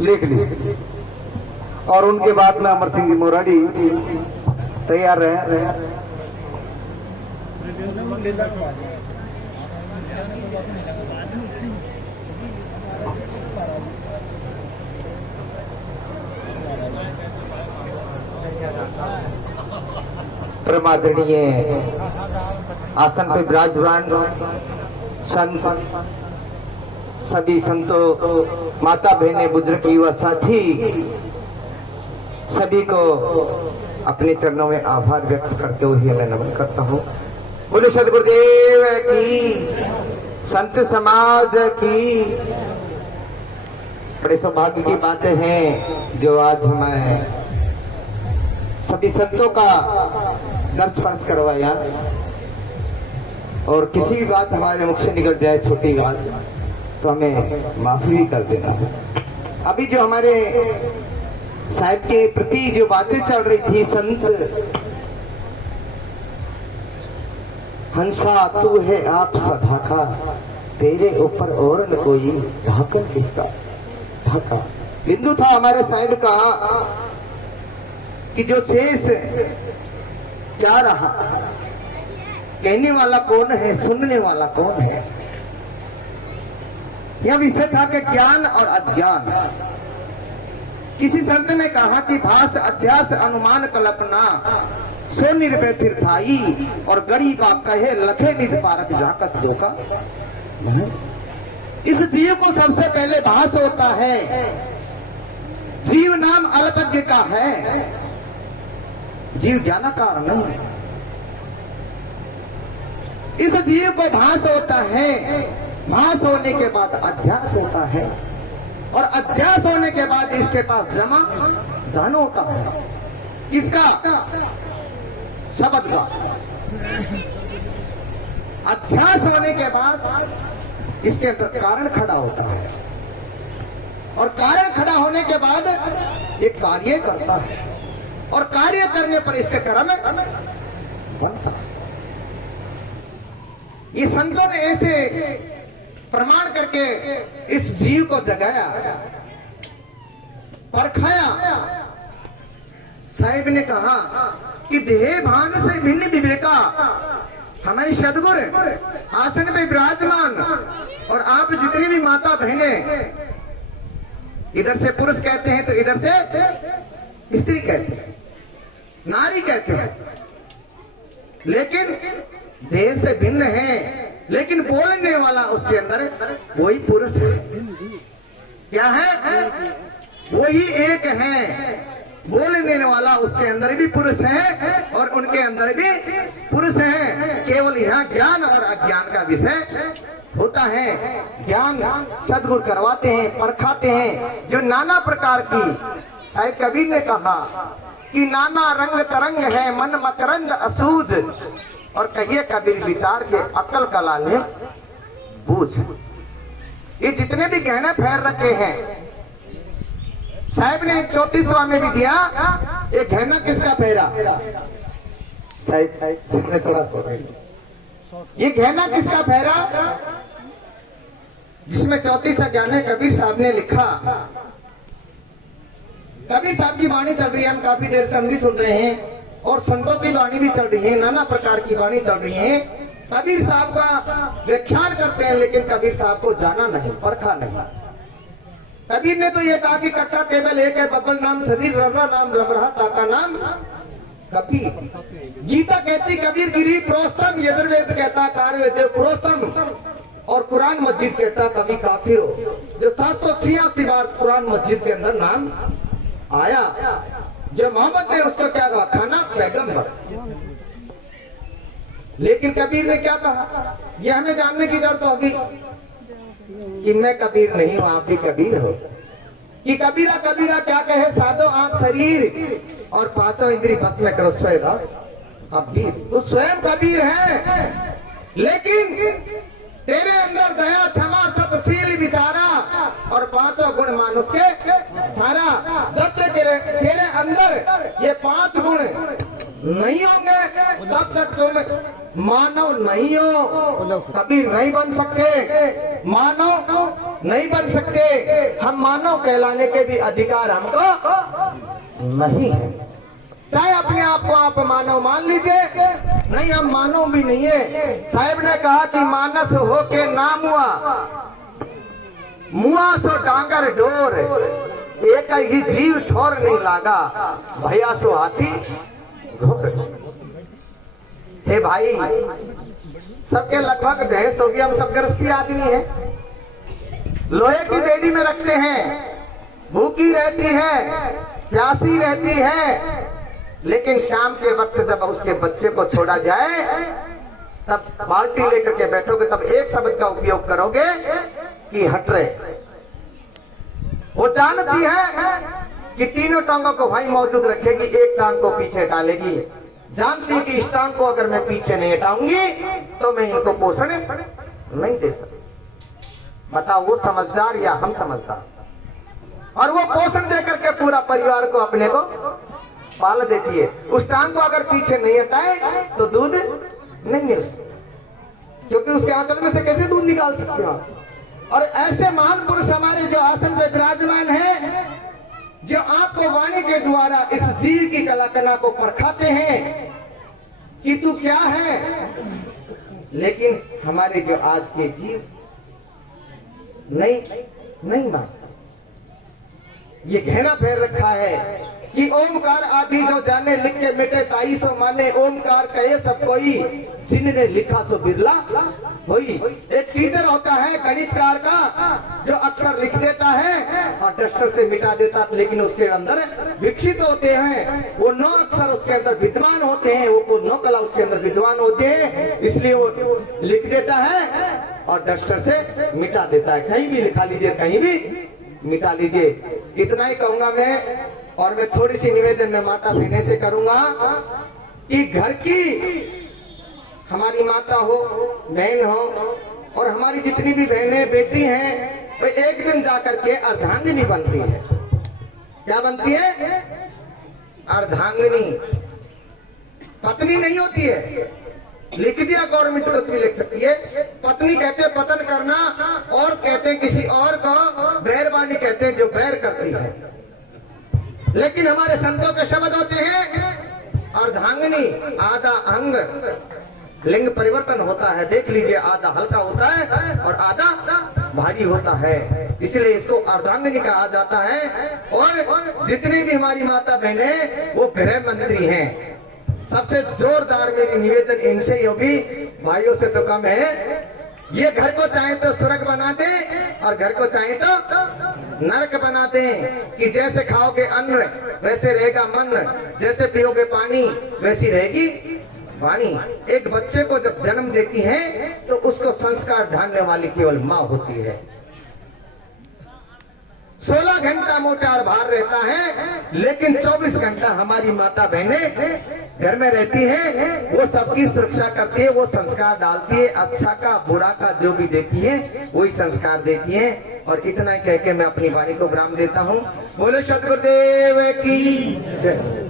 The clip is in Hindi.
लिख ली। और उनके बाद में अमर सिंह जी मोराडी तैयार रहे। परमादरणीय आसन पे विराजमान संत, सभी संतों, माता बहने, बुजुर्ग, युवा साथी, सभी को अपने चरणों में आभार व्यक्त करते हुए मैं नमन करता हूँ। बोले सदगुरुदेव की, संत समाज की। बड़े सौभाग्य की बातें हैं जो आज मैं सभी संतों का दर्श स्पर्श करवाया। और किसी भी बात हमारे मुख से निकल जाए, छोटी बात, तो हमें माफी भी कर देना। अभी जो हमारे साहिब के प्रति जो बातें चल रही थी, संत हंसा तू है आप सदा का, तेरे ऊपर और न कोई ढाकन किसका ढाका। बिंदु था हमारे साहिब का कि जो शेष क्या रहा, कहने वाला कौन है, सुनने वाला कौन है। यह विषय था कि ज्ञान और अज्ञान। किसी संत ने कहा कि भास अध्यास अनुमान कल्पना, सो निर्भय तीर्थाई, और गरीबा कहे लखे निज पारक जाकस धोखा। इस जीव को सबसे पहले भास होता है। जीव नाम अल्पज्ञ का है, जीव ज्ञानाकार नहीं। इस जीव को भास होता है, भास होने के बाद अध्यास होता है, और अध्यास होने के बाद इसके पास जमा धन होता है। किसका? शब्द का। अध्यास होने के बाद इसके अंदर कारण खड़ा होता है, और कारण खड़ा होने के बाद एक कार्य करता है, और कार्य करने पर इसके कर्म बनता है। ये संतों ने ऐसे प्रमाण करके इस जीव को जगाया, परखाया। साहिब ने कहा कि देह भान से भिन्न विवेका, हमारे सदगुरु आसन में विराजमान, और आप जितनी भी माता बहने, इधर से पुरुष कहते हैं तो इधर से स्त्री कहते हैं, नारी कहते हैं, लेकिन देह से भिन्न है, लेकिन बोलने वाला उसके अंदर वही पुरुष है। क्या है? वही एक है। बोलने वाला उसके अंदर भी पुरुष है, और उनके अंदर भी पुरुष है। केवल यहाँ ज्ञान और अज्ञान का विषय होता है। ज्ञान सदगुरु करवाते हैं, परखाते हैं, जो नाना प्रकार की। साहिब कबीर ने कहा कि नाना रंग तरंग है मन मकरंद असूद, और कहिए कबीर विचार के अक्ल कला ले बूझ। ये जितने भी गहने फेर रखे हैं, साहिब ने 34वां में भी दिया। ये गहना किसका फेरा? साहिब ने थोड़ा सा, ये गहना किसका फेरा? जिसमें 34वां ज्ञान है, कबीर साहब ने लिखा। कबीर साहब की वाणी चल रही है, हम काफी देर से हम भी सुन रहे हैं, और संतों की वाणी भी चल रही है, नाना प्रकार की वाणी चल रही है। कबीर साहब का व्याख्यान करते हैं, लेकिन कबीर साहब को जाना नहीं, परखा नहीं। कबीर ने तो ये कहा कि कक्का केवल एक है, बबल नाम शरीर, रर्रा नाम रम रहा, ताका नाम कबीर। गीता कहती कबीर गिरी प्रोस्तम, यजुर्वेद कहता कार्य प्रोस्तम, और कुरान मस्जिद कहता कभी काफिर हो। जो 786 बार कुरान मस्जिद के अंदर नाम आया, जो मोहम्मद ने उसको क्या कहा? खाना पैगंबर। लेकिन कबीर ने क्या कहा? यह हमें जानने की जरूरत होगी कि मैं कबीर नहीं हूं, आप भी कबीर हो। कि कबीरा कबीरा क्या कहे? साधो आंख शरीर और पांचों इंद्री बस में करो स्वयदास कबीर। तो स्वयं कबीर है, लेकिन तेरे अंदर दया क्षमा सतशील विचारा और पांचों गुण मानुष के सारा। जब तक तेरे अंदर ये 5 गुण नहीं होंगे, तब तक तुम मानव नहीं हो कभी नहीं बन सकते, मानव नहीं बन सकते। हम मानव कहलाने के भी अधिकार हमको नहीं है। चाहे अपने आप को आप मानव मान लीजिए, नहीं हम मानव भी नहीं है। साहब ने कहा कि मानस हो के नाम हुआ, मुआ सो डांगर डोर, एक ही जीव ठोर नहीं लागा, भैया सो हाथी घोर। हे भाई, सबके लगभग भैंस होगी, हम सब गृहस्थी आदमी है, लोहे की बेड़ी में रखते हैं, भूखी रहती है, प्यासी रहती है, लेकिन शाम के वक्त जब उसके बच्चे को छोड़ा जाए तब बाल्टी लेकर के बैठोगे, तब एक शब्द का उपयोग करोगे कि हट रहे। वो जानती है कि तीनों टांगों को भाई मौजूद रखेगी, एक टांग को पीछे डालेगी, जानती है कि इस टांग को अगर मैं पीछे नहीं हटाऊंगी तो मैं इनको पोषण नहीं दे सकती। बताओ वो समझदार या हम समझदार? और वो पोषण देकर के पूरा परिवार को अपने को पाल देती है। उस टांग को अगर पीछे नहीं हटाए तो दूध नहीं मिल सकता, क्योंकि उसके आंचल में से कैसे दूध निकाल सकते हो। और ऐसे महान पुरुष हमारे जो आसन पे विराजमान है, जो आपको वाणी के द्वारा इस जीव की कला को परखाते हैं कि तू क्या है, लेकिन हमारे जो आज के जीव नहीं मानते। ये गहना पहन रखा है कि ओमकार आदि जो जाने लिख के मिटे ताई सो माने, ओमकार कहे सब कोई जिनने लिखा सो बिरला होई। एक टीचर होता है गणितकार का जो अक्षर लिख देता है और डस्टर से मिटा देता, लेकिन उसके अंदर विकसित होते हैं वो 9 अक्षर उसके अंदर विद्वान होते हैं, वो 9 कला उसके अंदर विद्वान होते हैं, इसलिए वो लिख देता है और डस्टर से मिटा देता है। कहीं भी लिखा लीजिए, कहीं भी मिटा लीजिए। इतना ही कहूंगा मैं, और मैं थोड़ी सी निवेदन में माता बहने से करूंगा कि घर की हमारी माता हो, बहन हो, और हमारी जितनी भी बहनें बेटी हैं, वो एक दिन जाकर के अर्धांगिनी बनती है। क्या बनती है? अर्धांगिनी। पत्नी नहीं होती है, लिख दिया गवर्नमेंट, कुछ भी लिख सकती है। पत्नी कहते हैं पतन करना, और कहते हैं किसी और को बैरबानी कहते हैं जो बैर करती है। लेकिन हमारे संतों के शब्द होते हैं अर्धांगिनी। आधा अंग, लिंग परिवर्तन होता है, देख लीजिए, आधा हल्का होता है और आधा भारी होता है, इसलिए इसको अर्धांगिनी कहा जाता है। और जितनी भी हमारी माता बहनें वो गृह मंत्री हैं। सबसे जोरदार मेरी निवेदन इनसे ही होगी, भाइयों से तो कम है। ये घर को चाहे तो स्वर्ग बना दे और घर को चाहे तो नरक बना दे, कि जैसे खाओगे अन्न वैसे रहेगा मन, जैसे पियोगे पानी वैसी रहेगी वाणी। एक बच्चे को जब जन्म देती है तो उसको संस्कार ढालने वाली केवल माँ होती है। 16 घंटा मोटा और भार रहता है, लेकिन 24 घंटा हमारी माता बहनें घर में रहती हैं। वो सबकी सुरक्षा करती है, वो संस्कार डालती है, अच्छा का बुरा का जो भी देती है वही संस्कार देती है। और इतना कह के मैं अपनी वाणी को विराम देता हूँ। बोले सतगुरुदेव की जय।